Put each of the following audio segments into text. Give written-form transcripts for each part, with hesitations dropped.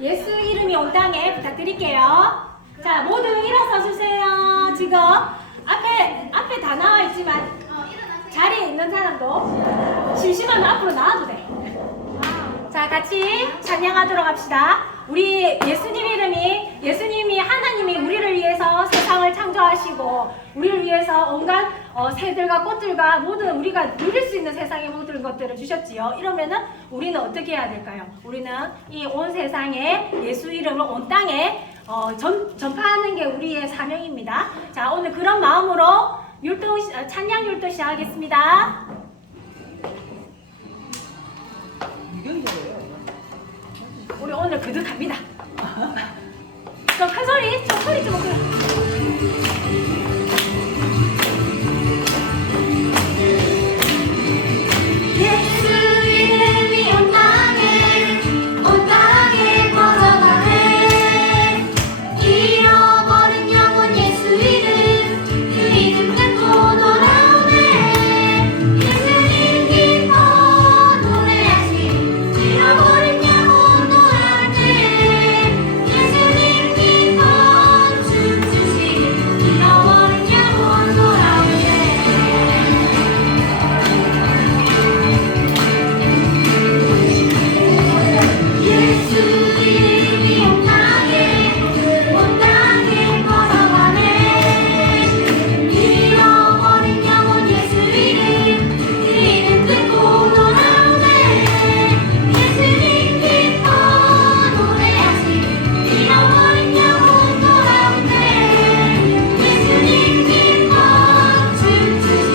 예수 이름이 온 땅에 부탁드릴게요. 자, 모두 일어서 주세요. 지금 앞에 다 나와 있지만 자리에 있는 사람도 심심하면 앞으로 나와도 돼. 자, 같이 찬양하도록 합시다. 우리 예수님이 하나님이 우리를 위해서 세상을 창조하시고 우리를 위해서 온갖 새들과 꽃들과 모든 우리가 누릴 수 있는 세상의 모든 것들을 주셨지요. 이러면은 우리는 어떻게 해야 될까요? 우리는 이 온 세상에 예수 이름을 온 땅에 전파하는 게 우리의 사명입니다. 자, 오늘 그런 마음으로 찬양 율동 시작하겠습니다. 우리 오늘 그득합니다. 좀 큰 소리, 좀 소리 좀 예수 이름이 온 땅에 퍼져가네. 잃어버린 영혼 예수 이름, 그 이름 듣고 돌아오네. 예수님 기뻐 노래하시, 잃어버린 영혼 돌아오네. 예수님 기뻐 춤추시, 잃어버린 영혼 돌아오네. 예수 이름이 온 땅에 퍼져가네. 잃어버린 영혼 예수 이름, 그 이름 듣고 돌아오네. 예수님 기뻐 노래하시, 잃어버린 영혼 돌아오네. 예수님 기뻐 춤추시,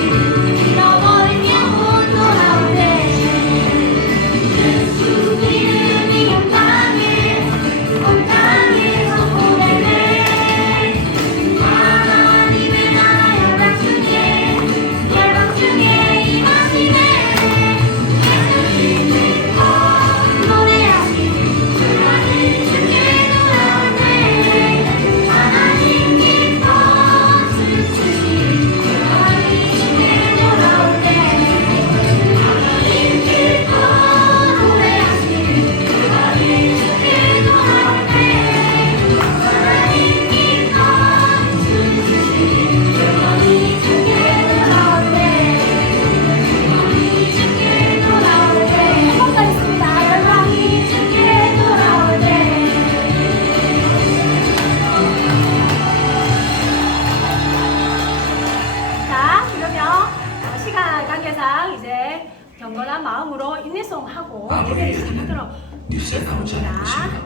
잃어버린 영혼 돌아오네. 예수 이름이 온 땅에 선포되네. 하나님의 나라 열방 중에 임하시네. 예수님 기뻐 노래하시니 주님 주께 돌아오네. 하나님 기뻐 춤추시니 주님 주께 돌아오네. 하나님 기뻐 노래하시니 주님 주께 돌아오네. 하나님 기뻐 춤추시니 주님 주께 돌아오네. 주님 주께 돌아오네. 한번더 있습니다. 열방이 주께 돌아오네. 자, 그러면 시간 관계상 이제 경건한 마음으로 인내송 하고 예배를 시작하도록 뉴스에 나오지 않은 것입니다.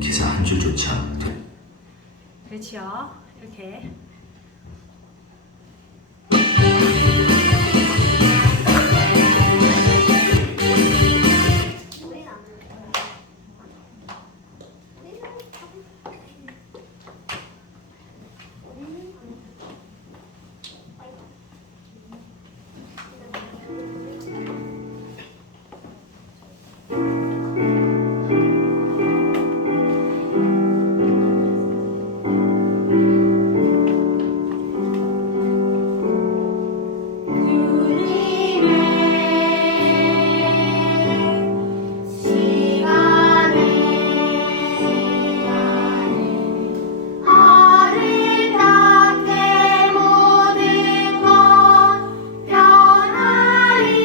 기사 한 줄조차 그렇지요. 이렇게. 하늘 닿게 모든 것 변하리.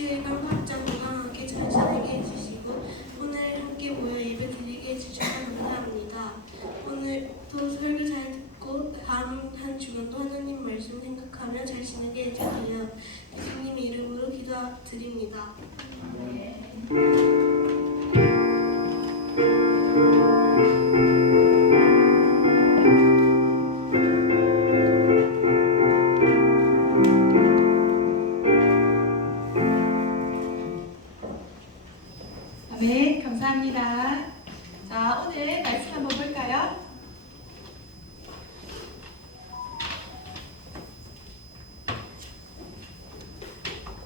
시간 확장 건강하게 잘 지내게 해주시고 오늘 함께 모여 예배 드리게 해주셔서 감사합니다. 오늘도 설교 잘 듣고 다음 한 주간도 하나님 말씀 생각하며 잘 지내게 해주세요. 예수님 이름으로 기도드립니다. 아멘. 감사합니다. 자, 오늘 말씀 한번 볼까요?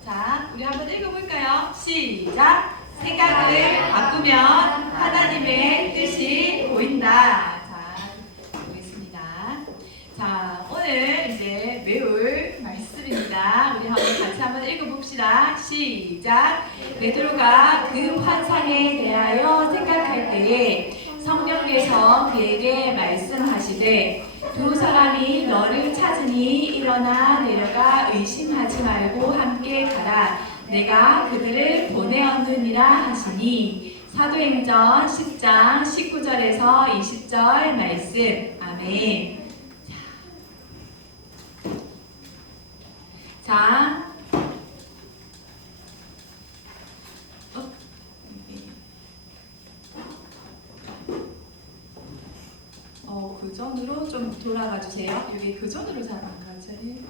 자, 우리 한번 읽어볼까요? 시작! 생각을 바꾸면 하나님의 뜻이 보인다. 자, 보겠습니다. 자, 오늘 이제 외울 말씀입니다. 우리 같이 한번 읽어봅시다. 시작! 베드로가 그 환상에 대하여 생각할 때에 성령께서 그에게 말씀하시되 두 사람이 너를 찾으니 일어나 내려가 의심하지 말고 함께 가라. 내가 그들을 보내었느니라 하시니 사도행전 10장 19절에서 20절 말씀. 아멘. 자, 그 전으로 좀 돌아가 주세요. 여기 그 전으로 잘 안 가지.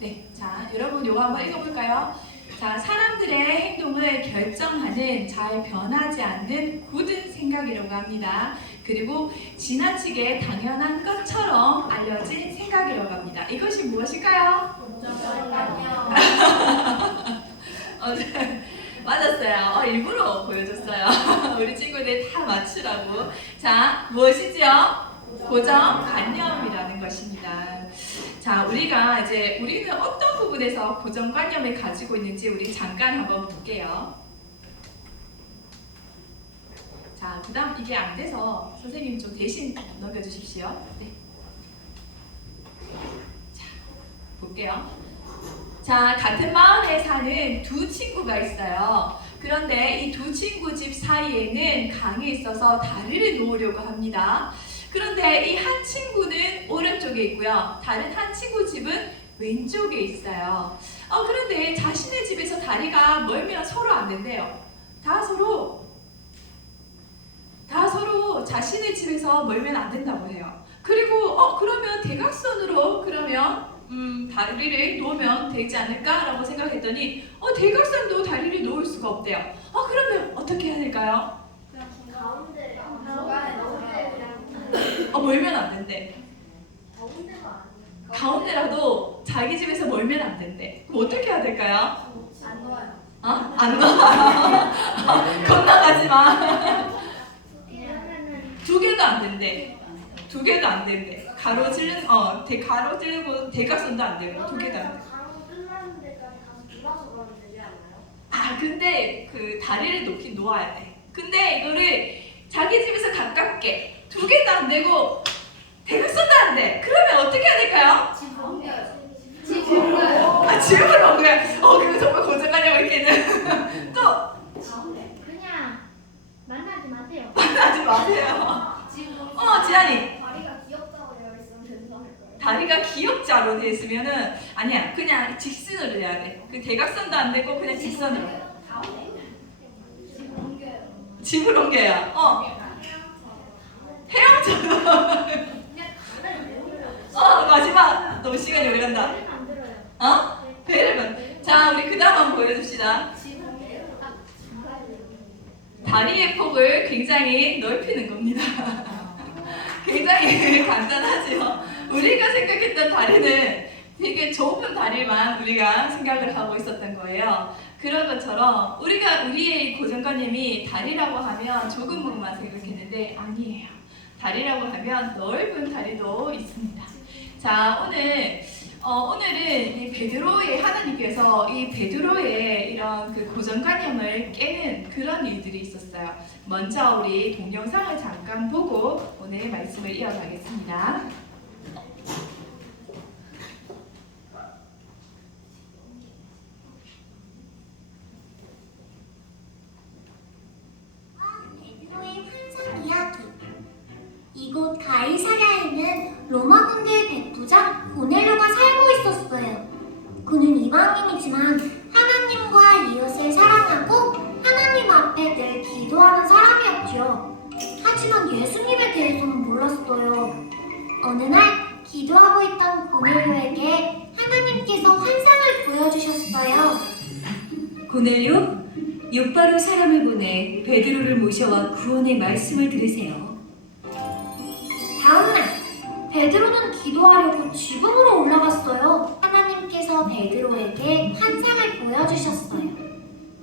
네, 자, 여러분 요거 한번 읽어볼까요? 자, 사람들의 행동을 결정하는 잘 변하지 않는 굳은 생각이라고 합니다. 그리고 지나치게 당연한 것처럼 알려진 생각이라고 합니다. 이것이 무엇일까요? 맞았어요. 일부러 보여줬어요. 우리 친구들 다 맞추라고. 자, 무엇이지요? 고정관념이라는 것입니다. 자, 우리는 어떤 부분에서 고정관념을 가지고 있는지 우리 잠깐 한번 볼게요. 자, 그 다음 이게 안 돼서 선생님 좀 대신 넘겨주십시오. 네. 자, 볼게요. 자, 같은 마을에 사는 두 친구가 있어요. 그런데 이 두 친구 집 사이에는 강이 있어서 다리를 놓으려고 합니다. 그런데 이 한 친구는 오른쪽에 있고요. 다른 한 친구 집은 왼쪽에 있어요. 그런데 자신의 집에서 다리가 멀면 서로 안 된대요. 다 서로 자신의 집에서 멀면 안 된다고 해요. 그리고 그러면 대각선으로 다리를 놓으면 되지 않을까라고 생각했더니 대각선도 다리를 놓을 수가 없대요. 그러면 어떻게 해야 될까요? 가운데 멀면 안 된대. 가운데라도 자기 집에서 멀면 안 된대. 그럼 어떻게 해야 될까요? 안 넣어요. 안 넣어. 건너가지 마. 두 개도 안 된대. 두 개도 안 된대. 가로 찌르고 대각선도 안 되고 두 개도 안 돼. 가로 뚫는 데까지 가서 돌아서 가면 되지 않나요? 근데 그 다리를 높이 놓아야 돼. 근데 이거를 자기 집에서 가깝게 두 개도 안 되고 대각선도 안 돼. 그러면 어떻게 해야 될까요? 집 옮겨요. 집 옮겨요. 집을 옮겨요. 그거 정말 고정관념 있겠네. 또 가운데. 그냥 만나지 마세요. 하지 마세요. 지안이. 다리가 귀엽다고 되어 있으면 괜찮을 거예요. 다리가 기역자로 되어 있으면은 아니야. 그냥 직선으로 돼야 돼. 그 대각선도 안 되고 그냥 직선으로. 가운데. 집 옮겨요. 집을 옮겨요. 헤엄쳐서. 그냥 가운데 내려요. 마지막. 너무 시간이 오래 간다. 배를 만들어요. 배를 자, 우리 그 다음 한번 보여줍시다. 집 옮겨요. 딱 다리의 폭을 굉장히 넓히는 겁니다. 굉장히 간단하죠. 우리가 생각했던 다리는 되게 좁은 다리만 우리가 생각을 하고 있었던 거예요. 그런 것처럼 우리의 고정관념이 다리라고 하면 좁은 부분만 생각했는데 아니에요. 다리라고 하면 넓은 다리도 있습니다. 자, 오늘은 이 베드로의 하나님께서 이 베드로의 이런 그 고정관념을 깨는 그런 일들이 있었어요. 먼저 우리 동영상을 잠깐 보고 오늘 말씀을 이어가겠습니다. 그는 이방인이지만 하나님과 이웃을 사랑하고 하나님 앞에 늘 기도하는 사람이었죠. 하지만 예수님에 대해서는 몰랐어요. 어느 날 기도하고 있던 고넬료에게 하나님께서 환상을 보여주셨어요. 고넬료, 요바로 사람을 보내 베드로를 모셔와 구원의 말씀을 들으세요. 다음날 베드로는 기도하려고 지붕으로 올라갔어요. 하나님께서 베드로에게 환상을 보여주셨어요.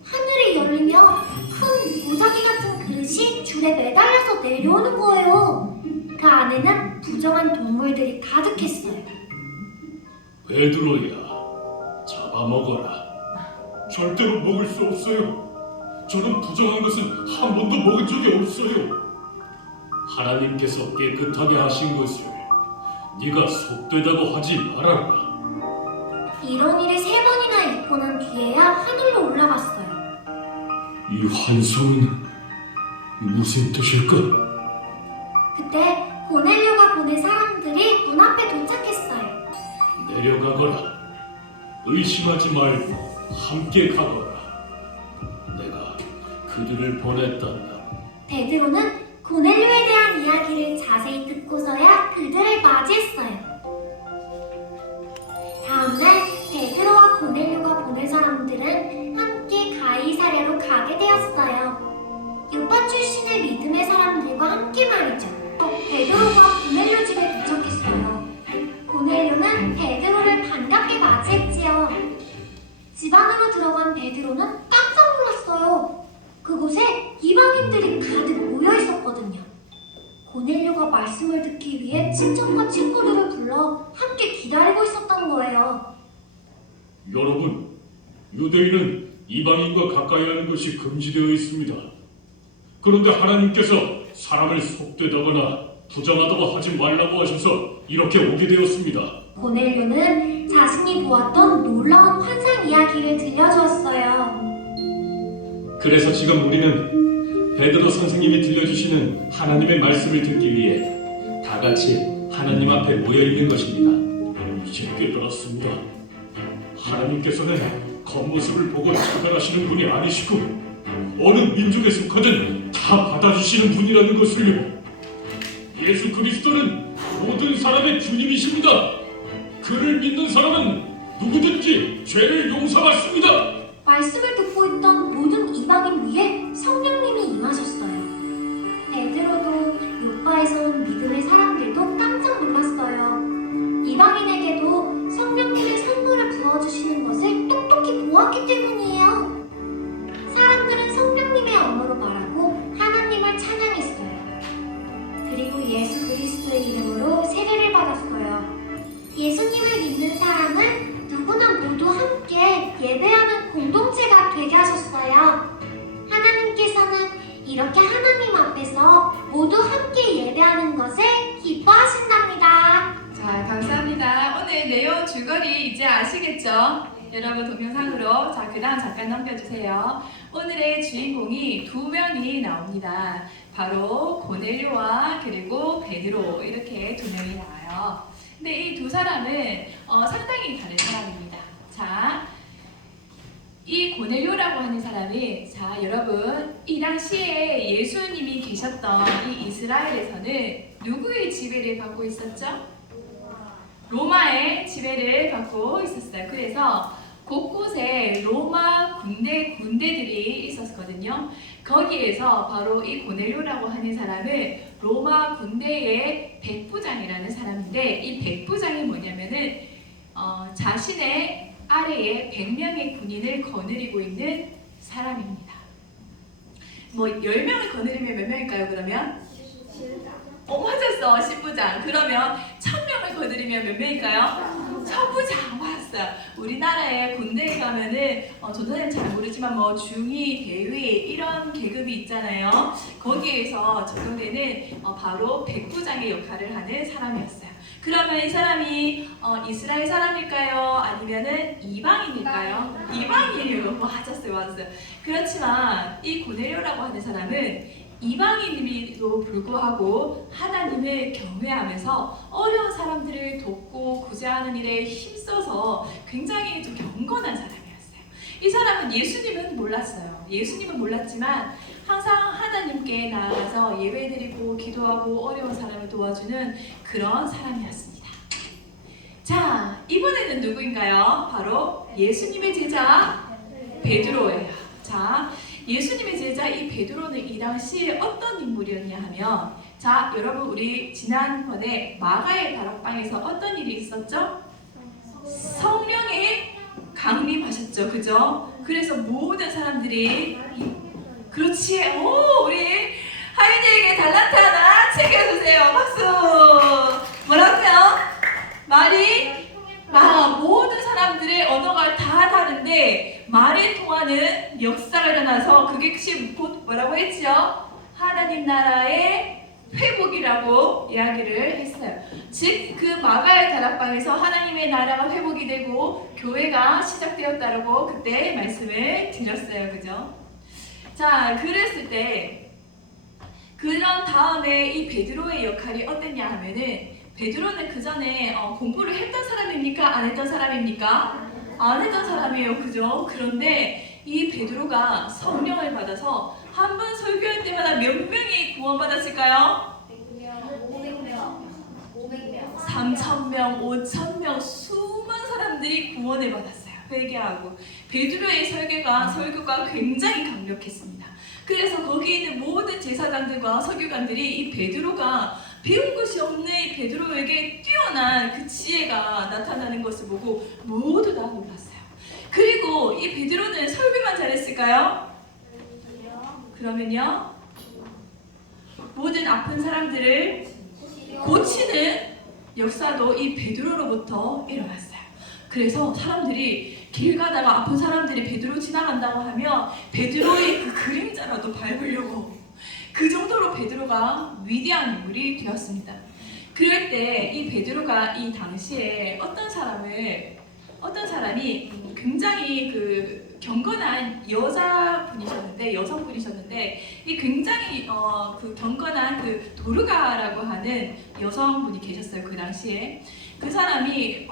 하늘이 열리며 큰 무더기 같은 그릇이 줄에 매달려서 내려오는 거예요. 그 안에는 부정한 동물들이 가득했어요. 베드로야, 잡아먹어라. 절대로 먹을 수 없어요. 저는 부정한 것은 한 번도 먹은 적이 없어요. 하나님께서 깨끗하게 하신 것을 네가 속되다고 하지 말아라. 이런 일이 3번이나 있고 난 뒤에야 하늘로 올라갔어요. 이 환상은 무슨 뜻일까? 그때 고넬료가 보낸 사람들이 문 앞에 도착했어요. 내려가거라. 의심하지 말고 함께 가거라. 내가 그들을 보냈단다. 베드로는 고넬료에 대한 이야기를 자세히 듣고서야 그들을 맞이했어요. 다음날 베드로와 고넬료가 보낸 사람들은 함께 가이사랴로 가게 되었어요. 요파 출신의 믿음의 사람들과 함께 말이죠. 베드로가 고넬료 집에 도착했어요. 고넬료는 베드로를 반갑게 맞이했지요. 집 안으로 들어간 베드로는 깜짝 놀랐어요. 그곳에 이방인들이 가득 모여 있었거든요. 고넬료가 말씀을 듣기 위해 친척과 친구들을 불러 함께 기다리고 있었던 거예요. 여러분, 유대인은 이방인과 가까이 하는 것이 금지되어 있습니다. 그런데 하나님께서 사람을 속되다거나 부정하다고 하지 말라고 하셔서 이렇게 오게 되었습니다. 고넬료는 자신이 보았던 놀라운 환상 이야기를 들려주었어요. 그래서 지금 우리는 베드로 선생님이 들려주시는 하나님의 말씀을 듣기 위해 다 같이 하나님 앞에 모여 있는 것입니다. 이제 깨달았습니다. 하나님께서는 겉모습을 보고 차별하시는 분이 아니시고 어느 민족에 속하든 다 받아주시는 분이라는 것을요. 예수 그리스도는 모든 사람의 주님이십니다. 그를 믿는 사람은 누구든지 죄를 용서받습니다. 말씀을 듣고 있던 모든 이방인 위에 성령님이 임하셨어요. 베드로도 요파에서 온 믿음의 사람들도 깜짝 놀랐어요. 이방인에게도 성령님의 선물을 부어주시는 것을 똑똑히 보았기 때문이에요. 사람들은 성령님의 언어로 말하고 하나님을 찬양했어요. 그리고 예수 그리스도의 이름으로 세례를 받았어요. 예수님을 믿는 사람은 누구나 모두 함께 예배하는 공동체가 되게 하셨어요. 하나님께서는 이렇게 하나님 앞에서 모두 함께 예배하는 것을 기뻐하신답니다. 자, 감사합니다. 오늘 내용 줄거리 이제 아시겠죠? 여러분 동영상으로 자, 그 다음 잠깐 넘겨주세요. 오늘의 주인공이 2명이 나옵니다. 바로 고넬료와 그리고 베드로 이렇게 2명이 나와요. 근데 이 2사람은 상당히 다른 사람입니다. 자, 이 고넬료라고 하는 사람이 자 여러분 이 당시에 예수님이 계셨던 이 이스라엘에서는 누구의 지배를 받고 있었죠? 로마의 지배를 받고 있었어요. 그래서 곳곳에 로마 군대들이 있었거든요. 거기에서 바로 이 고넬료라고 하는 사람은 로마 군대의 백부장이라는 사람인데 이 백부장이 뭐냐면은 자신의 아래에 100명의 군인을 거느리고 있는 사람입니다. 뭐 10명을 거느리면 몇 명일까요 그러면? 맞았어. 10부장. 그러면 1000명을 거느리면 몇 명일까요? 1000부장. 맞았어요. 우리나라에 군대에 가면은 저는 잘 모르지만 뭐 중위, 대위 이런 계급이 있잖아요. 거기에서 적용되는 바로 백부장의 역할을 하는 사람이었어요. 그러면 이 사람이 이스라엘 사람일까요? 아니면은 이방인일까요? 이방인이에요. 맞았어요. 그렇지만 이 고넬료라고 하는 사람은 이방인임에도 불구하고 하나님을 경외하면서 어려운 사람들을 돕고 구제하는 일에 힘써서 굉장히 좀 경건한 사람이었어요. 이 사람은 예수님은 몰랐어요. 예수님은 몰랐지만 항상 하나님께 나아가서 예배드리고 기도하고 어려운 사람을 도와주는 그런 사람이었습니다. 자, 이번에는 누구인가요? 바로 예수님의 제자 베드로예요. 자, 예수님의 제자 이 베드로는 이 당시에 어떤 인물이었냐 하면, 자, 여러분 우리 지난번에 마가의 다락방에서 어떤 일이 있었죠? 성령이 강림하셨죠, 그죠? 그래서 모든 사람들이 그렇지, 오, 우리 하윤이에게 달란트 하나 챙겨주세요. 박수. 뭐라고요? 말이 모든 사람들의 언어가 다 다른데 말이 통하는 역사가 일어나서 그게 곧 뭐라고 했죠? 하나님 나라의 회복이라고 이야기를 했어요. 즉 그 마가의 다락방에서 하나님의 나라가 회복이 되고 교회가 시작되었다라고 그때 말씀을 드렸어요. 그죠? 자, 그랬을 때 그런 다음에 이 베드로의 역할이 어땠냐 하면은, 베드로는 그 전에 공부를 했던 사람입니까? 안 했던 사람입니까? 안 했던 사람이에요. 그죠? 그런데 이 베드로가 성령을 받아서 한 번 설교할 때마다 몇 명이 구원받았을까요? 3,000명, 5,000명, 수많은 사람들이 구원을 받았어요. 회개하고. 베드로의 설교가 굉장히 강력했습니다. 그래서 거기 있는 모든 제사장들과 서기관들이 이 베드로가 배운 것이 없는 이 베드로에게 뛰어난 그 지혜가 나타나는 것을 보고 모두 다 놀랐어요. 그리고 이 베드로는 설교만 잘했을까요? 그러면요, 모든 아픈 사람들을 고치는 역사도 이 베드로로부터 일어났어요. 그래서 사람들이 길 가다가 아픈 사람들이 베드로 지나간다고 하면 베드로의 그 그림자라도 밟으려고, 그 정도로 베드로가 위대한 인물이 되었습니다. 그럴 때 이 베드로가 이 당시에 어떤 사람이 굉장히 그 경건한 여성분이셨는데 이 굉장히 그 경건한 그 도르가라고 하는 여성분이 계셨어요. 그 당시에 그 사람이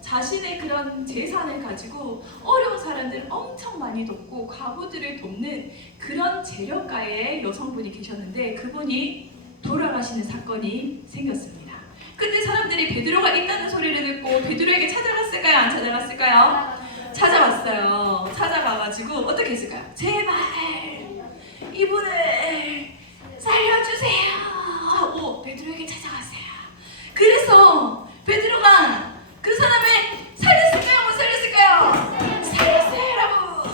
자신의 그런 재산을 가지고 어려운 사람들을 엄청 많이 돕고 과부들을 돕는 그런 재력가의 여성분이 계셨는데, 그분이 돌아가시는 사건이 생겼습니다. 그때 사람들이 베드로가 있다는 소리를 듣고 베드로에게 찾아갔을까요? 안 찾아갔을까요? 찾아왔어요. 찾아가가지고 어떻게 했을까요? 제발 이분을 살려주세요 하고 베드로에게 찾아갔어요. 그래서 베드로가 그 사람을 살렸을까요? 못 살렸을까요? 살렸어요, 여러분.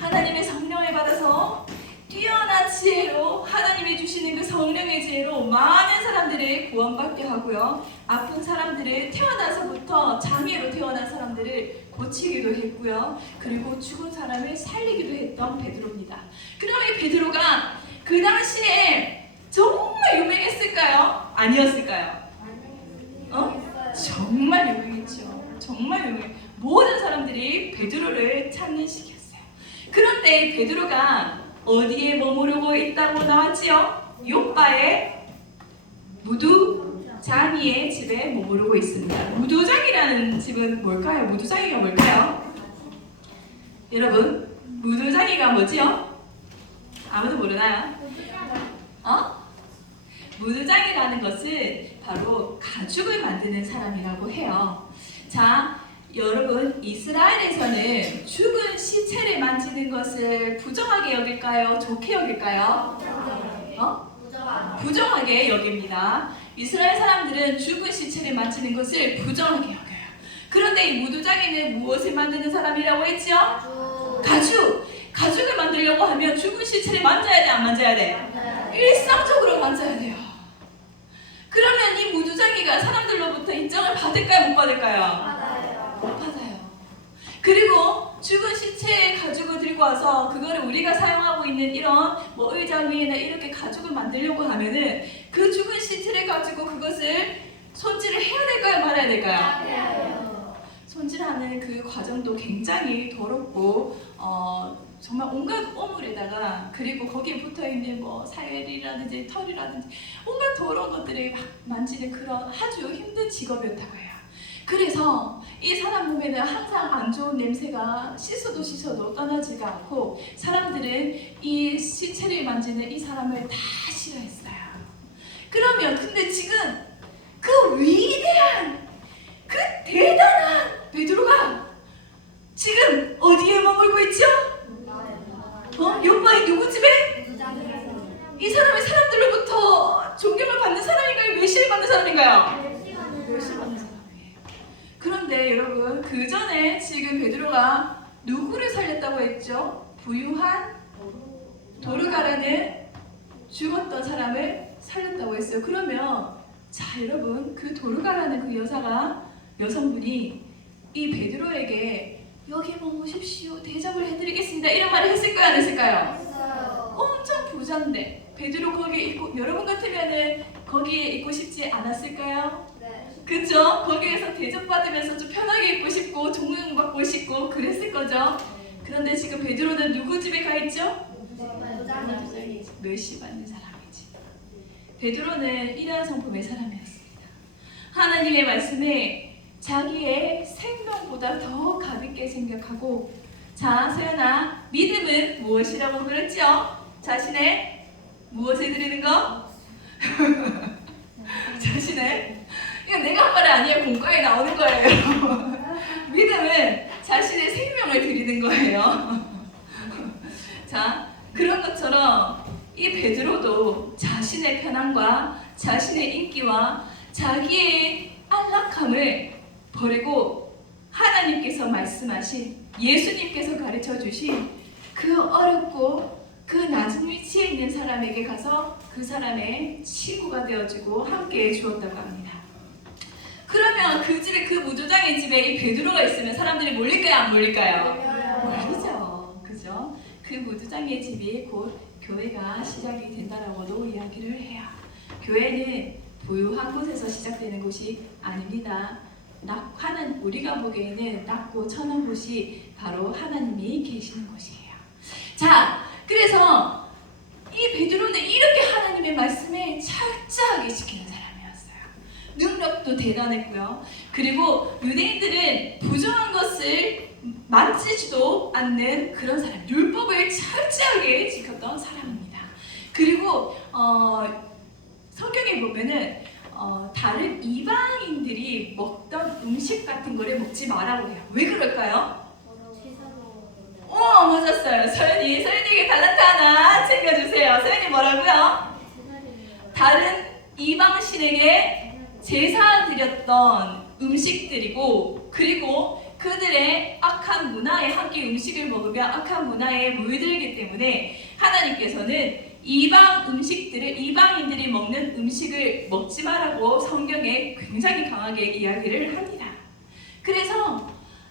하나님의 성령을 받아서 뛰어난 지혜로, 하나님이 주시는 그 성령의 지혜로 많은 사람들을 구원받게 하고요, 아픈 사람들을 태어나서부터 장애로 태어난 사람들을 고치기도 했고요, 그리고 죽은 사람을 살리기도 했던 베드로입니다. 그러면 이 베드로가 그 당시에 정말 유명했을까요? 아니었을까요? 정말 유명했죠. 정말 유명해. 모든 사람들이 베드로를 찾는 시기였어요. 그런데 베드로가 어디에 머무르고 있다고 나왔지요? 요빠의 무두장이의 집에 머무르고 있습니다. 무두장이라는 집은 뭘까요? 무두장이가 뭘까요? 여러분, 무두장이가 뭐지요? 아무도 모르나요? 무두장이라는 것은 바로 가죽을 만드는 사람이라고 해요. 자, 여러분, 이스라엘에서는 죽은 시체를 만지는 것을 부정하게 여길까요? 좋게 여길까요? 부정하게 여깁니다. 이스라엘 사람들은 죽은 시체를 만지는 것을 부정하게 여겨요. 그런데 이 무두장이는 무엇을 만드는 사람이라고 했죠? 가죽을 만들려고 하면 죽은 시체를 만져야 돼, 안 만져야 돼? 일상적으로 만져야 돼요. 그러면 이 무두장이가 사람들로부터 인정을 받을까요? 못 받을까요? 못 받아요. 그리고 죽은 시체의 가죽을 들고 와서 그거를 우리가 사용하고 있는 이런 뭐 의자 위에나 이렇게 가죽을 만들려고 하면은 그 죽은 시체를 가지고 그것을 손질을 해야 될까요? 말아야 될까요? 손질하는 그 과정도 굉장히 더럽고 정말 온갖 오물에다가 그리고 거기에 붙어있는 뭐 살이라든지 털이라든지 온갖 더러운 것들을 막 만지는 그런 아주 힘든 직업이었다고 해요. 그래서 이 사람 몸에는 항상 안 좋은 냄새가 씻어도 떠나지가 않고 사람들은 이 시체를 만지는 이 사람을 다 싫어했어요. 그러면 근데 지금 그 위대한 그 대단한 베드로가 지금 어디에 머물고 있죠? 옆방이 누구 집에? 이 사람이 사람들로부터 존경을 받는 사람인가요? 멸시를 받는 사람인가요? 멸시받는 사람이에요. 그런데 여러분 그 전에 지금 베드로가 누구를 살렸다고 했죠? 부유한 도르가라는 죽었던 사람을 살렸다고 했어요. 그러면 자 여러분 그 도르가라는 그 여성분이 이 베드로에게 여기 머무십시오 대접을 해드리겠습니다 이런 말을 했을까요 안 했을까요? 엄청 부자인데 베드로 거기에 있고 여러분 같으면은 거기에 있고 싶지 않았을까요? 그쵸? 거기에서 대접받으면서 좀 편하게 있고 싶고 존경받고 싶고 그랬을 거죠. 그런데 지금 베드로는 누구 집에 가 있죠? 멸시받는 사람이지. 베드로는 이러한 성품의 사람이었습니다. 하나님의 말씀에 자기의 생명보다 더 가볍게 생각하고 자 서연아 믿음은 무엇이라고 그랬죠? 자신의 무엇을 드리는 거? 자신의 이건 내가 한 말이 아니에요. 공과에 나오는 거예요. 믿음은 자신의 생명을 드리는 거예요. 자 그런 것처럼 이 베드로도 자신의 편안과 자신의 인기와 자기의 안락함을 버리고 하나님께서 말씀하신 예수님께서 가르쳐 주신 그 어렵고 그 낮은 위치에 있는 사람에게 가서 그 사람의 친구가 되어주고 함께 주었다고 합니다. 그러면 그 집에 그 무조장의 집에 이 베드로가 있으면 사람들이 몰릴까요 안 몰릴까요? 몰리죠. 그죠? 그 무조장의 집이 곧 교회가 시작이 된다라고도 이야기를 해요. 교회는 부유한 곳에서 시작되는 곳이 아닙니다. 우리가 보기에는 낮고 천한 곳이 바로 하나님이 계시는 곳이에요. 자, 그래서 이 베드로는 이렇게 하나님의 말씀에 철저하게 지키는 사람이었어요. 능력도 대단했고요. 그리고 유대인들은 부정한 것을 만지지도 않는 그런 사람, 율법을 철저하게 지켰던 사람입니다. 그리고 성경에 보면은 다른 이방인들이 먹던 음식 같은 거를 먹지 말라고 해요. 왜 그럴까요? 맞았어요. 서연이에게 달란트 하나 챙겨주세요. 서연이 뭐라고요? 다른 이방신에게 제사 드렸던 음식들이고 그리고 그들의 악한 문화에 함께 음식을 먹으면 악한 문화에 물들기 때문에 하나님께서는 이방인들이 먹는 음식을 먹지 말라고 성경에 굉장히 강하게 이야기를 합니다. 그래서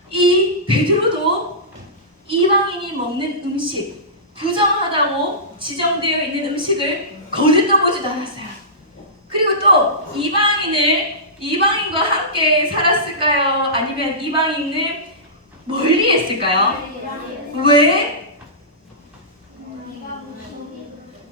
이 베드로도 이방인이 먹는 음식, 부정하다고 지정되어 있는 음식을 거들떠보지도 않았어요. 그리고 또 이방인과 함께 살았을까요? 아니면 이방인을 멀리 했을까요? 왜?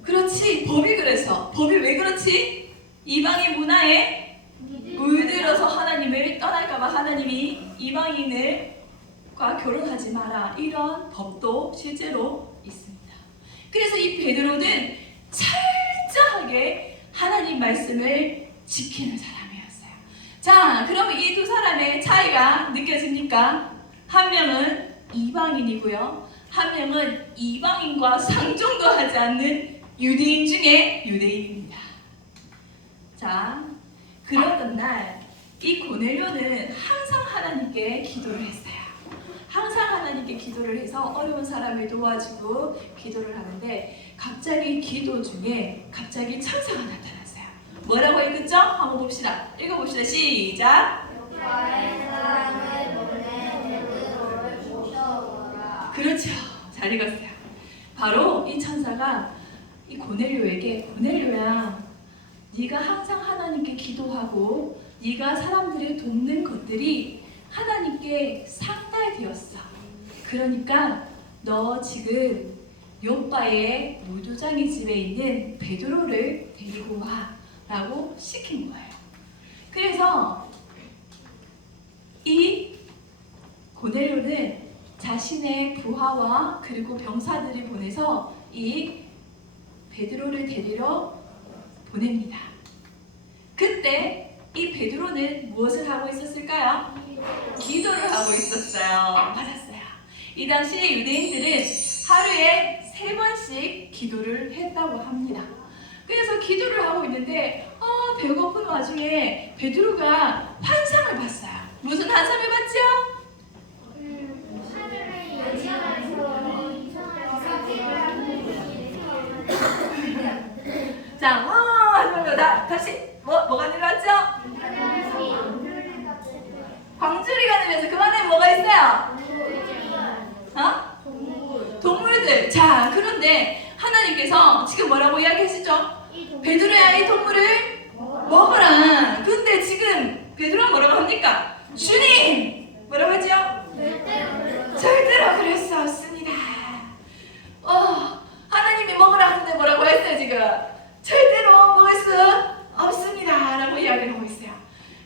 그렇지, 법이 왜 그렇지? 이방인 문화에 물들어서 하나님을 떠날까봐 하나님이 이방인과 결혼하지 마라 이런 법도 실제로 있습니다. 그래서 이 베드로는 철저하게 하나님 말씀을 지키는 사람이었어요. 자, 그럼 이 두 사람의 차이가 느껴집니까? 한 명은 이방인이고요. 한 명은 이방인과 상종도 하지 않는 유대인 중에 유대인입니다. 자, 그러던 날 이 고넬료는 항상 하나님께 기도를 했어요. 항상 하나님께 기도를 해서 어려운 사람을 도와주고 기도를 하는데 갑자기 기도 중에 갑자기 천사가 나타났어요. 뭐라고 읽었죠? 한번 봅시다. 읽어봅시다. 시작! 그렇죠. 잘 읽었어요. 바로 이 천사가 이 고넬료에게 고넬료야 네가 항상 하나님께 기도하고 네가 사람들을 돕는 것들이 하나님께 상달되었어. 그러니까 너 지금 요빠의 노조장의 집에 있는 베드로를 데리고 와 라고 시킨 거예요. 그래서 이 고넬료는 자신의 부하와 그리고 병사들을 보내서 이 베드로를 데리러 보냅니다. 그때 이 베드로는 무엇을 하고 있었을까요? 기도를 하고 있었어요. 맞았어요. 이 당시에 유대인들은 하루에 3번씩 기도를 했다고 합니다. 그래서 기도를 하고 있는데 배고픈 와중에 베드로가 환상을 봤어요. 무슨 환상을 봤죠? 자, 다시 뭐가 일어났죠? 광주리가 들면서 그 안에 뭐가 있어요? 동물들. 자, 그런데 하나님께서 지금 뭐라고 이야기하시죠? 베드로야, 이 동물을 먹어라. 근데 지금 베드로가 뭐라고 합니까? 주님! 뭐라고 하죠? 절대로 그럴 수 없습니다. 하나님이 먹으라 하는데 뭐라고 했어요, 지금? 절대로 먹을 수 없습니다. 라고 이야기를 하고 있어요.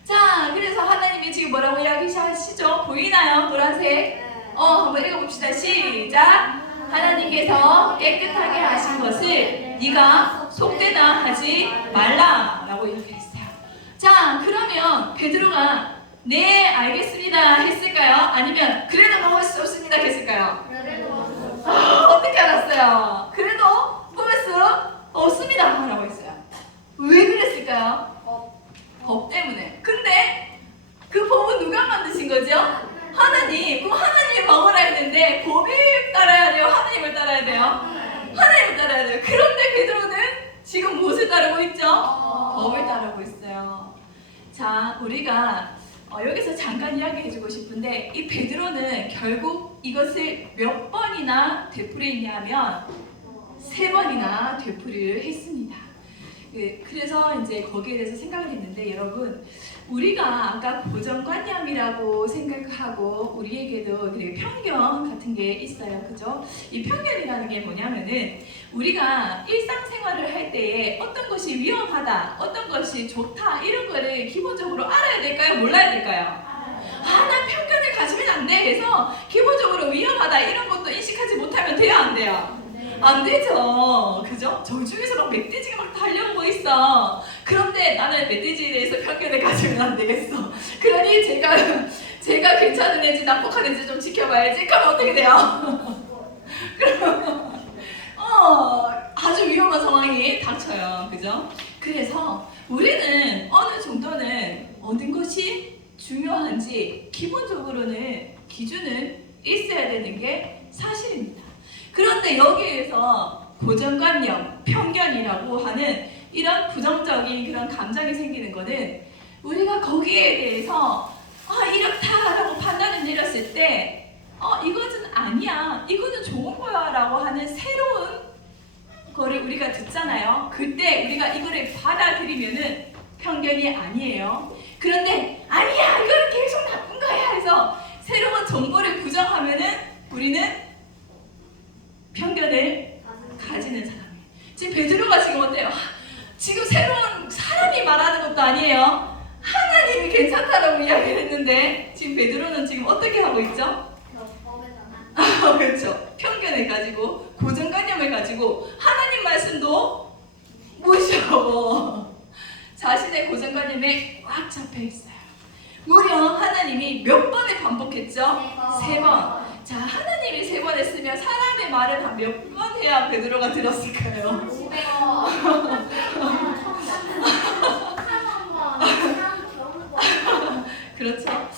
자, 그래서 하나님이 지금 뭐라고 이야기하시죠? 보이나요? 노란색? 한번 읽어봅시다. 시작! 하나님께서 깨끗하게 하신 것을 네가 속되다 하지 말라 라고 이야기했어요. 자, 그러면 베드로가 네 알겠습니다 했을까요? 아니면 그래도 먹을 수 없습니다 했을까요? 어떻게 알았어요? 그래도 먹을 수 없습니다 라고 했어요. 왜 그랬을까요? 법 때문에. 근데 그 법은 누가 만드신 거죠? 하나님. 그럼 하나님이 먹으라 했는데 법을 따라야 돼요? 하나님을 따라야 돼요? 하나님을 따라야 돼요. 그런데 베드로는 지금 무엇을 따르고 있죠? 법을 따르고 있어요. 자, 우리가 여기서 잠깐 이야기해주고 싶은데 이 베드로는 결국 이것을 몇 번이나 되풀이했냐면 3번이나 되풀이를 했습니다. 그래서 이제 거기에 대해서 생각을 했는데 여러분, 우리가 아까 고정관념이라고 생각하고 우리에게도 편견 같은 게 있어요. 그죠? 이 편견이라는 게 뭐냐면은 우리가 일상생활을 할 때에 어떤 것이 위험하다, 어떤 것이 좋다 이런 거를 기본적으로 알아야 될까요? 몰라야 될까요? 나 편견을 가지면 안 돼 해서 기본적으로 위험하다 이런 것도 인식하지 못하면 돼요? 안 돼요? 안 되죠. 그죠? 저 중에서 막 멧돼지가 막 달려오고 있어. 그런데 나는 멧돼지에 대해서 편견을 가지면 안 되겠어. 그러니 제가 괜찮은 애지 나쁘한 애지 좀 지켜봐야지. 그럼 어떻게 돼요? 그럼 아주 위험한 상황이 닥쳐요. 그죠? 그래서 우리는 어느 정도는 어느 것이 중요한지 기본적으로는 기준은 있어야 되는 게 사실입니다. 그런데 여기에서 고정관념, 편견이라고 하는 이런 부정적인 그런 감정이 생기는 거는 우리가 거기에 대해서 이렇다라고 판단을 내렸을 때 이것은 아니야, 이거는 좋은 거야 라고 하는 새로운 거를 우리가 듣잖아요. 그때 우리가 이거를 받아들이면은 편견이 아니에요. 그런데 아니야, 이거는 계속 나쁜 거야 해서 새로운 정보를 부정하면은 우리는 편견을 가지는 사람이에요. 지금 베드로가 지금 어때요? 지금 새로운 사람이 말하는 것도 아니에요. 하나님이 괜찮다라고 이야기를 했는데 지금 베드로는 지금 어떻게 하고 있죠? 그렇죠. 편견을 가지고 고정관념을 가지고 하나님 말씀도 무시하고 자신의 고정관념에 꽉 잡혀 있어요. 무려 하나님이 몇 번을 반복했죠? 3번. 자, 하나님이 3번 했으면 사람의 말을 한 몇 번 해야 베드로가 들었을까요? 500번. 그렇죠.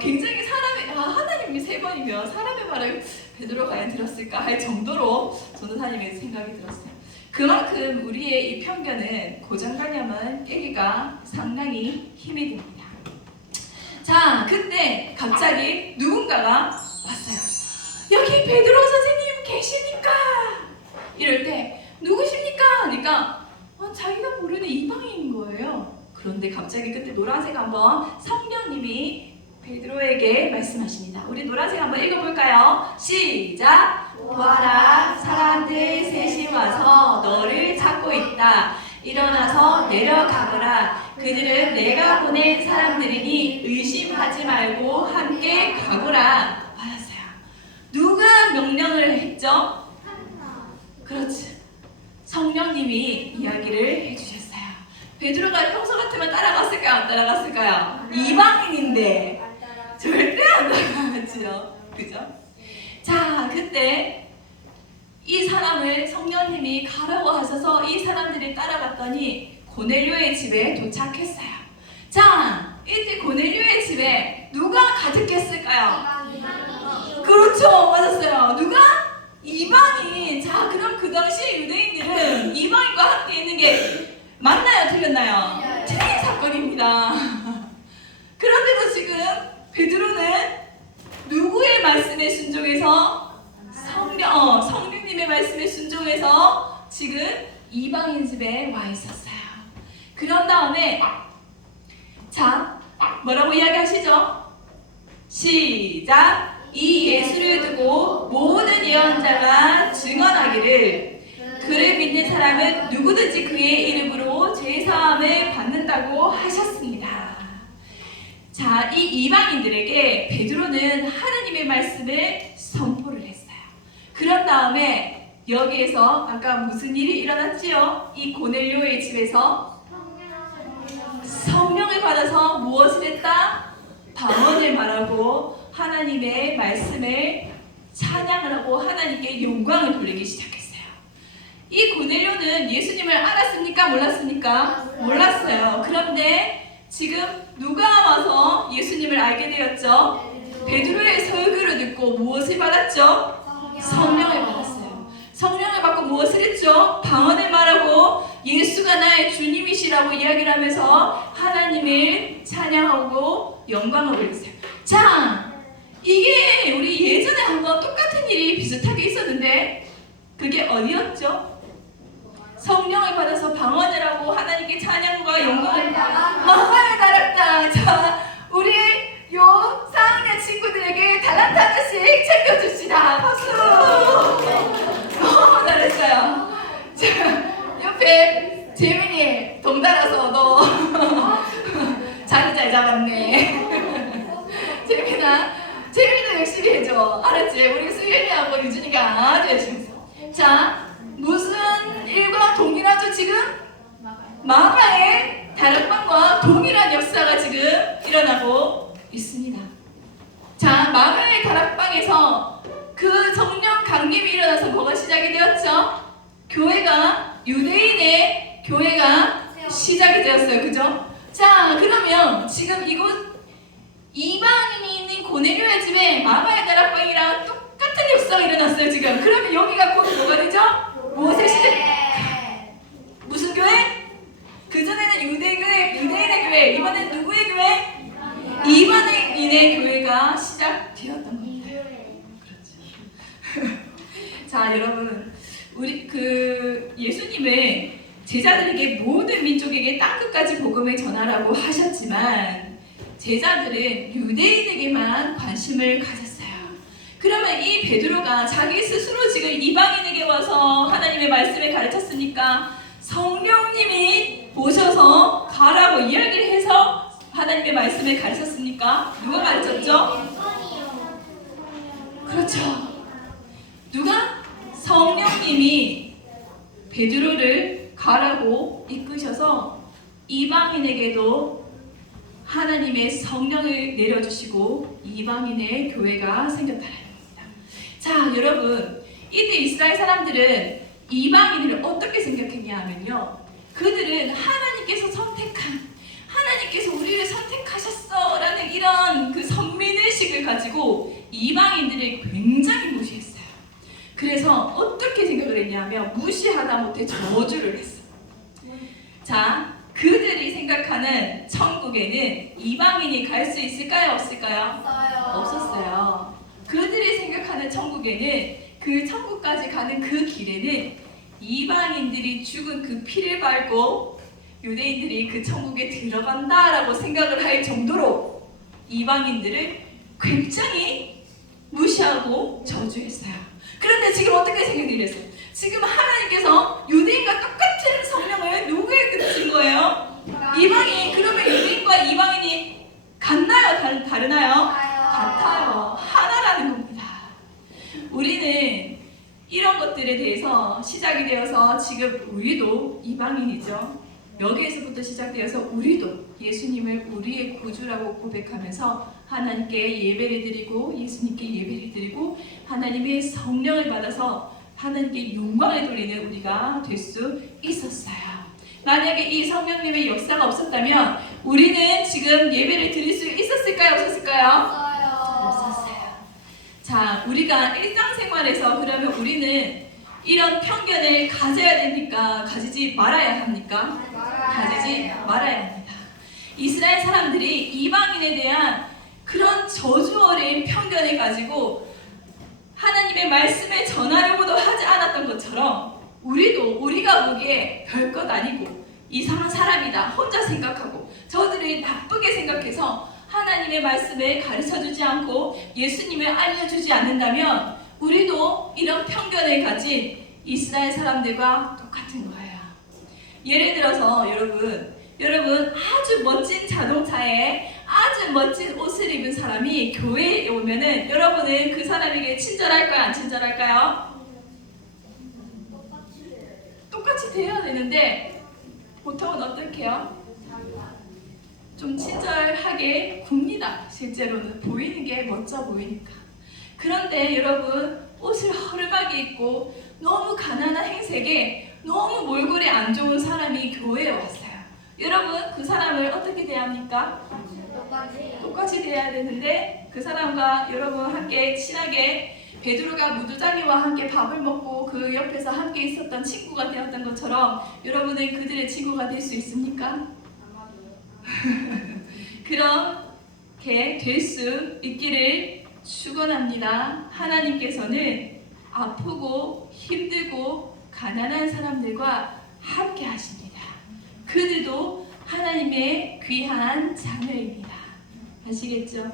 굉장히 하나님이 3번이면 사람의 말을 베드로가 과연 들었을까 할 정도로 전도사님의 생각이 들었어요. 그만큼 우리의 이 편견은 고정관념은 깨기가 상당히 힘이 듭니다. 자, 근데 갑자기 누군가가 왔어요. 여기 베드로 선생님 계십니까? 이럴 때 누구십니까? 하니까 자기가 모르는 이방인인 거예요. 그런데 갑자기 그때 노란색 한번 성령님이 베드로에게 말씀하십니다. 우리 노란색 한번 읽어볼까요? 시작! 보아라, 사람들 셋이 와서 너를 찾고 있다. 일어나서 내려가거라. 그들은 내가 보낸 사람들이니 의심하지 말고 함께 가거라. 받았어요. 누가 명령을 했죠? 그렇지. 성령님이 이야기를 해주셨어요. 베드로가 평소 같으면 따라갔을까요? 안 따라갔을까요? 이방인인데 절대 안 따라갔죠. 그죠? 자, 그때 이 사람을 성령님이 가라고 하셔서 이 사람들이 따라갔더니 고넬료의 집에 도착했어요. 자, 이때 고넬료의 집에 누가 가득했을까요? 그렇죠, 맞았어요. 누가? 이방인. 자, 그럼 그 당시 유대인들은 이방인과 함께 있는 게 맞나요? 틀렸나요? 틀린 사건입니다. 그런데도 지금 베드로는 누구의 말씀에 순종해서 성령님의 말씀에 순종해서 지금 이방인 집에 와 있었어요. 그런 다음에 자, 뭐라고 이야기하시죠? 시작! 이 예수를 두고 모든 예언자가 증언하기를 그를 믿는 사람은 누구든지 그의 이름으로 죄사함을 받는다고 하셨습니다. 자, 이 이방인들에게 베드로는 하느님의 말씀을 선포를 했어요. 그런 다음에 여기에서 아까 무슨 일이 일어났지요? 이 고넬료의 집에서 성령을 받아서 무엇을 했다? 방언을 말하고 하나님의 말씀을 찬양을 하고 하나님께 영광을 돌리기 시작했어요. 이 고넬료는 예수님을 알았습니까? 몰랐습니까? 몰랐어요. 그런데 지금 누가 와서 예수님을 알게 되었죠? 베드로의 설교를 듣고 무엇을 받았죠? 성령을 받았어요. 성령을 받고 무엇을 했죠? 방언을 말하고 예수가 나의 주님이시라고 이야기를 하면서 하나님을 찬양하고 영광을 올렸어요. 자, 이게 우리 예전에 한번 똑같은 일이 비슷하게 있었는데 그게 어디였죠? 성령을 받아서 방언을 하고 하나님께 찬양과 영광을 마가의 다락당. 자, 우리 요 4학년 친구들에게 달란트 하나씩 챙겨줍시다. 박수. 너무 잘했어요. 자, 옆에 재민이 동달아서 너 자리 잘 잡았네. 재민이도 열심히 해줘. 알았지? 우리 수연이하고 유준이가 아주 열심히 했어. 자, 무슨 일과 동일하죠? 지금 마가의 다락방과 동일한 역사가 지금 일어나고 있습니다. 자, 마가의 다락방에서 그 성령 강림이 일어나서 뭐가 시작이 되었죠? 유대인의 교회가 시작이 되었어요. 그죠? 자, 그러면 지금 이곳 이방인이 있는 고넬료의 집에 마가의 다락방이랑 똑같은 역사가 일어났어요. 지금. 그러면 여기가 곧 뭐가 되죠? 무엇의 시대? 무슨 교회? 그전에는 유대인의 교회, 이번엔 누구의 교회? 이방인의 교회가 시작되었던 겁니다. 그렇죠. 자, 여러분, 우리 예수님은 제자들에게 모든 민족에게 땅끝까지 복음을 전하라고 하셨지만 제자들은 유대인에게만 관심을 가졌어요. 그러면 이 베드로가 자기 스스로 지금 이방인에게 와서 하나님의 말씀을 가르쳤습니까? 성령님이 오셔서 가라고 이야기를 해서 하나님의 말씀을 가르쳤습니까? 누가 가르쳤죠? 그렇죠. 누가? 성령님이 베드로를 가라고 이끄셔서 이방인에게도 하나님의 성령을 내려주시고 이방인의 교회가 생겼다는 겁니다. 자, 여러분, 이때 이스라엘 사람들은 이방인을 어떻게 생각했냐 하면요, 그들은 하나님께서 하나님께서 우리를 선택하셨어 라는 이런 그 선민의식을 가지고 이방인들을 굉장히 무시했어요. 그래서 어떻게 생각을 했냐면 무시하다 못해 저주를 했어. 자, 그들이 생각하는 천국에는 이방인이 갈 수 있을까요? 없을까요? 없었어요. 그들이 생각하는 천국에는 그 천국까지 가는 그 길에는 이방인들이 죽은 그 피를 밟고 유대인들이 그 천국에 들어간다라고 생각을 할 정도로 이방인들을 굉장히 무시하고 저주했어요. 그런데 지금 어떻게 생각이 됐어요? 지금 하나님께서 유대인과 똑같은 성령을 누구에게 주신 거예요? 이방인. 그러면 유대인과 이방인이 같나요? 다르나요? 같아요. 하나라는 겁니다. 우리는 이런 것들에 대해서 시작이 되어서 지금 우리도 이방인이죠. 여기에서부터 시작되어서 우리도 예수님을 우리의 구주라고 고백하면서 하나님께 예배를 드리고 예수님께 예배를 드리고 하나님의 성령을 받아서 하나님께 영광을 돌리는 우리가 될 수 있었어요. 만약에 이 성령님의 역사가 없었다면 우리는 지금 예배를 드릴 수 있었을까요? 없었을까요? 없었어요. 자, 우리가 일상생활에서 그러면 우리는 이런 편견을 가져야 됩니까? 가지지 말아야 합니까? 가지지 말아야 합니다. 이스라엘 사람들이 이방인에 대한 그런 저주 어린 편견을 가지고 하나님의 말씀을 전하려고도 하지 않았던 것처럼 우리도 우리가 보기에 별것 아니고 이상한 사람이다 혼자 생각하고 저들이 나쁘게 생각해서 하나님의 말씀을 가르쳐주지 않고 예수님을 알려주지 않는다면 우리도 이런 편견을 가진 이스라엘 사람들과 똑같은 거예요. 예를 들어서 여러분 아주 멋진 자동차에 아주 멋진 옷을 입은 사람이 교회에 오면은 여러분은 그 사람에게 친절할까요? 안 친절할까요? 똑같이 대해야 되는데 보통은 어떻게 해요? 좀 친절하게 굽니다. 실제로는 보이는 게 멋져 보이니까. 그런데 여러분 옷을 허름하게 입고 너무 가난한 행색에 너무 몰골이 안 좋은 사람이 교회에 왔어요. 여러분 그 사람을 어떻게 대합니까? 똑같이 대해야 되는데 그 사람과 여러분 함께 친하게 베드로가 무두장이와 함께 밥을 먹고 그 옆에서 함께 있었던 친구가 되었던 것처럼 여러분은 그들의 친구가 될 수 있습니까? 그렇게 될 수 있기를 축원합니다. 하나님께서는 아프고 힘들고 가난한 사람들과 함께 하십니다. 그들도 하나님의 귀한 자녀입니다. 아시겠죠?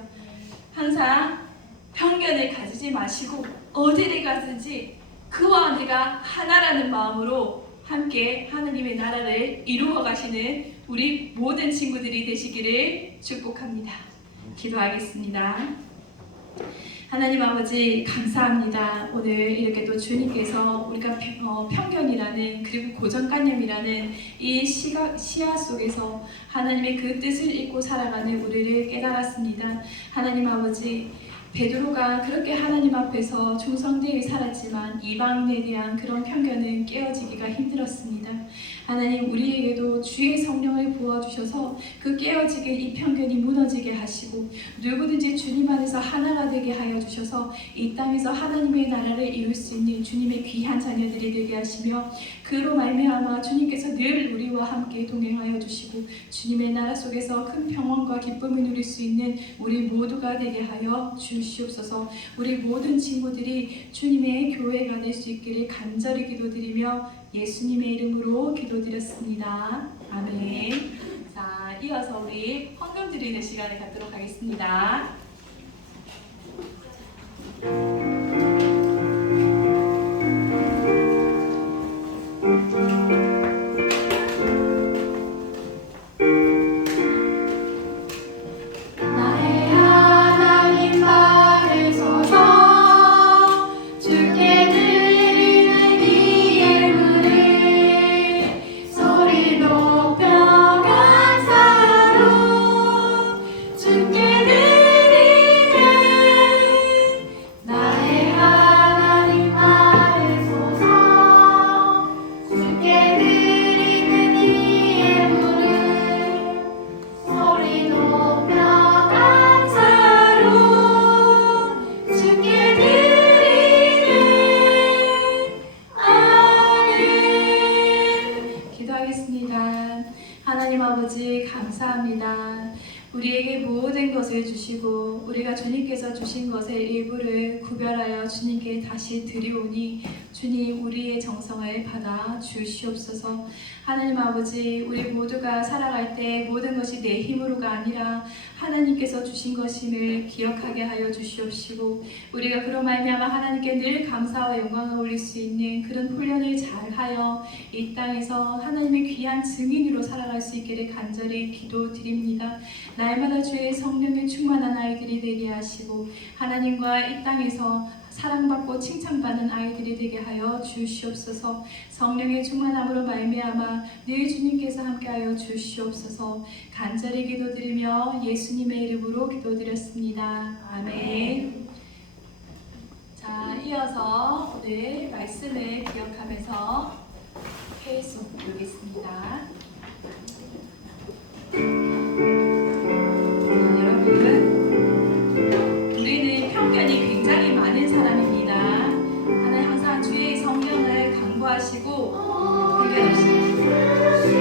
항상 편견을 가지지 마시고 어디를 가든지 그와 내가 하나라는 마음으로 함께 하나님의 나라를 이루어 가시는 우리 모든 친구들이 되시기를 축복합니다. 기도하겠습니다. 하나님 아버지 감사합니다. 오늘 이렇게 또 주님께서 우리가 편견이라는 그리고 고정관념이라는 이 시야 속에서 하나님의 그 뜻을 잊고 살아가는 우리를 깨달았습니다. 하나님 아버지 베드로가 그렇게 하나님 앞에서 충성되게 살았지만 이방인에 대한 그런 편견은 깨어지기가 힘들었습니다. 하나님 우리에게도 주의 성령을 부어주셔서 그 깨어지게 이 편견이 무너지게 하시고 누구든지 주님 안에서 하나가 되게 하여 주셔서 이 땅에서 하나님의 나라를 이룰 수 있는 주님의 귀한 자녀들이 되게 하시며 그로 말미암아 주님께서 늘 우리와 함께 동행하여 주시고 주님의 나라 속에서 큰 평안과 기쁨을 누릴 수 있는 우리 모두가 되게 하여 주시옵소서. 우리 모든 친구들이 주님의 교회가 될 수 있기를 간절히 기도드리며 예수님의 이름으로 기도드렸습니다. 아멘. 자, 이어서 우리 헌금 드리는 시간을 갖도록 하겠습니다. 하나님 아버지 감사합니다. 우리에게 모든 것을 주시고 우리가 주님께서 주신 것의 일부를 구별하여 주님께 다시 드리오니 주님 우리의 정성을 받아 주시옵소서. 하나님 아버지, 우리 모두가 살아갈 때 모든 것이 내 힘으로가 아니라 하나님께서 주신 것임을 기억하게 하여 주시옵시고, 우리가 그로 말미암아 하나님께 늘 감사와 영광을 올릴 수 있는 그런 훈련을 잘하여 이 땅에서 하나님의 귀한 증인으로 살아갈 수 있기를 간절히 기도드립니다. 날마다 주의 성령에 충만한 아이들이 되게 하시고, 하나님과 이 땅에서 사랑받고 칭찬받는 아이들이 되게 하여 주시옵소서. 성령의 충만함으로 말미암아 늘 주님께서 함께하여 주시옵소서. 간절히 기도드리며 예수님의 이름으로 기도드렸습니다. 아멘. 자, 이어서 오늘 말씀을 기억하면서 회송 부르겠습니다. 우리는 편견이 굉장히 많은 사람입니다. 하나님 항상 주의 성경을 강구하시고 편견 없이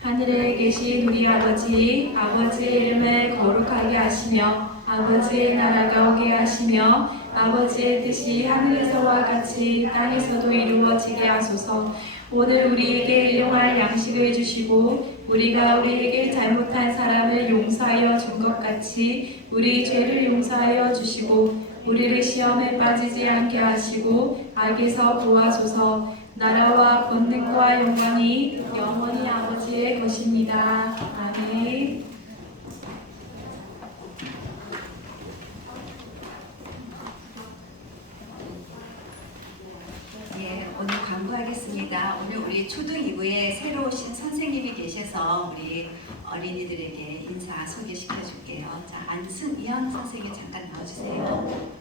하늘에 계신 우리 아버지, 아버지의 이름을 거룩하게 하시며 아버지의 나라가 오게 하시며 아버지의 뜻이 하늘에서와 같이 땅에서도 이루어지게 하소서. 오늘 우리에게 일용할 양식을 주시고 우리가 우리에게 잘못한 사람을 용서하여 준 것 같이 우리 죄를 용서하여 주시고 우리를 시험에 빠지지 않게 하시고 악에서 구하소서. 나라와 권능과 영광이 영원히 아버지의 것입니다. 아멘. 예, 오늘 광고하겠습니다. 오늘 우리 초등 2부에 새로 오신 선생님이 계셔서 우리 어린이들에게 인사 소개시켜 줄게요. 자, 안승이현 선생님 잠깐 나와주세요.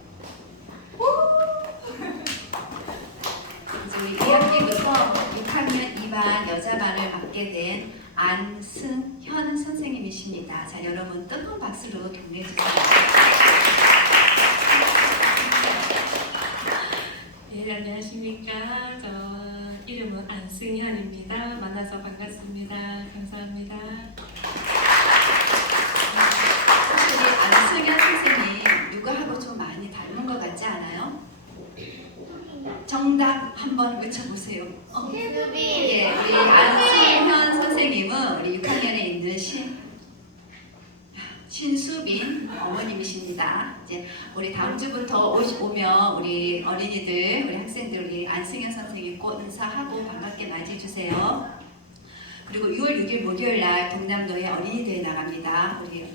이제 우리 2학기부터 6학년 2반 여자반을 맡게 된 안승현 선생님이십니다. 자, 여러분 뜨거운 박수로 격려해 주세요. 네, 안녕하십니까. 저 이름은 안승현입니다. 만나서 반갑습니다. 감사합니다. 우리 안승현 선생님 누구하고 좀 많이 닮은 것 같지 않아요? 정답 한번 외쳐보세요. 예, 우리 안승현 선생님은 우리 6학년에 있는 신수빈 어머님이십니다. 이제 우리 다음 주부터 오면 우리 어린이들, 우리 학생들 우리 안승현 선생님 꼭 인사하고 반갑게 맞이해 주세요. 그리고 6월 6일 목요일 날 동남도에 어린이대회 나갑니다. 우리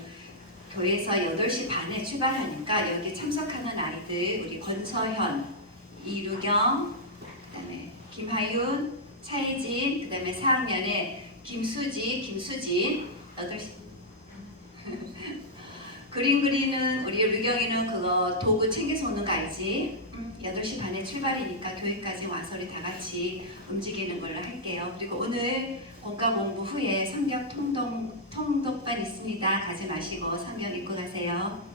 교회에서 8시 반에 출발하니까 여기 참석하는 아이들 우리 권서현, 이루경, 그다음에 김하윤, 차혜진, 그다음에 4학년에 김수진 8시 그림 그리는 우리 류경이는 그거 도구 챙겨서 오는 거 알지? 8시 반에 출발이니까 교회까지 와서 우리 다 같이 움직이는 걸로 할게요. 그리고 오늘 공과 공부 후에 성경 통독반 있습니다. 가지 마시고 성경 읽고 가세요.